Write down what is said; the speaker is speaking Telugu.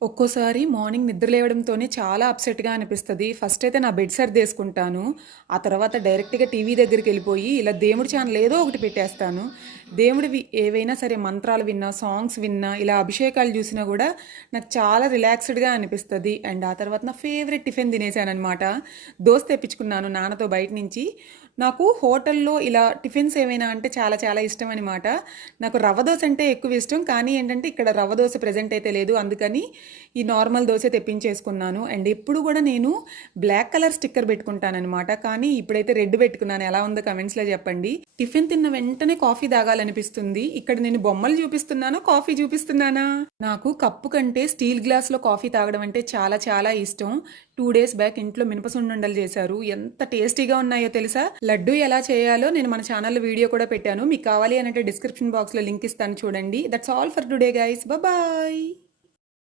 ఒక్కోసారి మార్నింగ్ నిద్ర లేవడంతోనే చాలా అప్సెట్‌గా అనిపిస్తది. ఫస్ట్ అయితే నా బెడ్ సర్దేసుకుంటాను. ఆ తర్వాత డైరెక్ట్‌గా టీవీ దగ్గరికెళ్ళిపోయి ఇలా దేవుడి ఛానల్ ఏదో ఒకటి పెట్టేస్తాను. దేవుడివి ఏవైనా సరే మంత్రాలు విన్నా, సాంగ్స్ విన్నా, ఇలా అభిషేకాలు చూసినా గూడా నాకు చాలా రిలాక్స్‌డ్‌గా అనిపిస్తది. అండ్ ఆ తర్వాత నా ఫేవరెట్ టిఫిన్ తినేసాననమాట. దోస తెప్పించుకున్నాను నాన్నతో బయట నుంచి. నాకు హోటల్‌లో ఇలా టిఫిన్స్ ఏమైనా అంటే చాలా చాలా ఇష్టం అనమాట. నాకు రవ్వ దోస అంటే ఎక్కువ ఇష్టం. కానీ ఏంటంటే ఇక్కడ రవ్వ దోస ప్రెజెంట్ అయితే లేదు. అందుకని ఈ నార్మల్ దోస తెప్పించేసుకున్నాను. అండ్ ఎప్పుడు కూడా నేను బ్లాక్ కలర్ స్టిక్కర్ పెట్టుకుంటాననమాట. కానీ ఇప్పుడైతే రెడ్ పెట్టుకున్నాను. ఎలా ఉందో కమెంట్స్లో చెప్పండి. టిఫిన్ తిన్న వెంటనే కాఫీ తాగాలనిపిస్తుంది. ఇక్కడ నేను బొమ్మలు చూపిస్తున్నానా, కాఫీ చూపిస్తున్నానా? నాకు కప్పు కంటే స్టీల్ గ్లాస్లో కాఫీ తాగడం అంటే చాలా చాలా ఇష్టం. 2 డేస్ బ్యాక్ ఇంట్లో మినపసుండుండలు చేశారు. ఎంత టేస్టీగా ఉన్నాయో తెలుసా? లడ్డు ఎలా చేయాలో నేను మన ఛానల్లో వీడియో కూడా పెట్టాను. మీకు కావాలి అంటే డిస్క్రిప్షన్ బాక్స్లో లింక్ ఇస్తాను చూడండి. That's all for today guys. Bye.